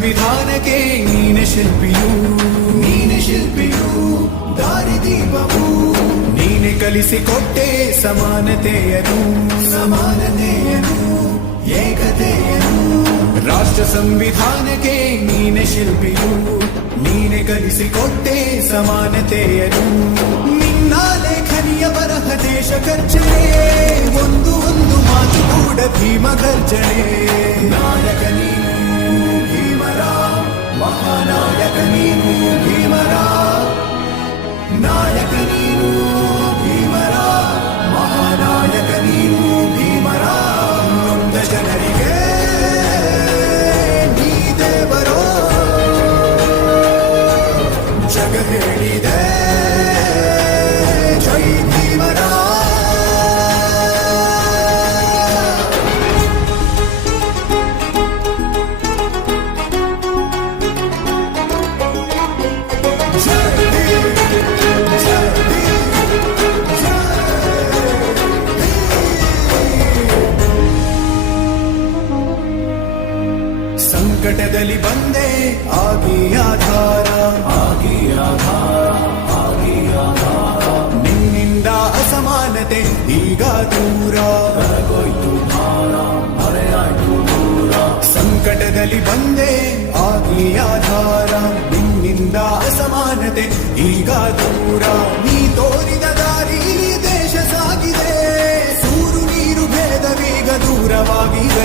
ಸಂವಿಧಾನಕ್ಕೆ ನೀನೆ ಶಿಲ್ಪಿಯು ದಾರಿದೀಪವು ನೀನೆ ಕಲಿಸಿಕೊಟ್ಟೆ ಸಮಾನತೆಯನು ಏಕತೆಯನು ರಾಷ್ಟ್ರ ಸಂವಿಧಾನಕ್ಕೆ ನೀನೆ ಶಿಲ್ಪಿಯು ನೀನೆ ಕಲಿಸಿಕೊಟ್ಟೆ ಸಮಾನತೆಯನು ನಿನ್ನ ಲೇಖನಿಯ ಬರಹ ದೇಶ ಖರ್ಚನೆ ಒಂದು ಮಾತು ಕೂಡ ಭೀಮ ಗರ್ಜನೆ ನಾಯಕ ನೀನು ಭೀಮರ ಮಹಾನಾಯಕ ನೀನು ಭೀಮರ ನಾಯಕ ನೀನು ಭೀಮರ ಮಹಾನಾಯಕ ನೀನು ಭೀಮರ ನೊಂದ ಜನರಿಗೆ ನೀ ದೇವರೋ ಜಗ ಹೇಳಿದೆ ಜೈ ಭೀಮರ ಸಂಕಟದಲ್ಲಿ ಬಂದೆ ಆಗಿ ಆಧಾರ ನಿನ್ನಿಂದ ಅಸಮಾನತೆ ಈಗ ದೂರ ಸಂಕಟದಲ್ಲಿ ಬಂದೆ ಆಗಿ ಆಧಾರ ನಿನ್ನಿಂದ ಅಸಮಾನತೆ ಈಗ ದೂರ ನೀ ತೋರಿದ ದಾರಿ ದೇಶ ಸಾಗಿದೆ ಸೂರು ನೀರು ಭೇದವೀಗ ದೂರವಾಗಿದೆ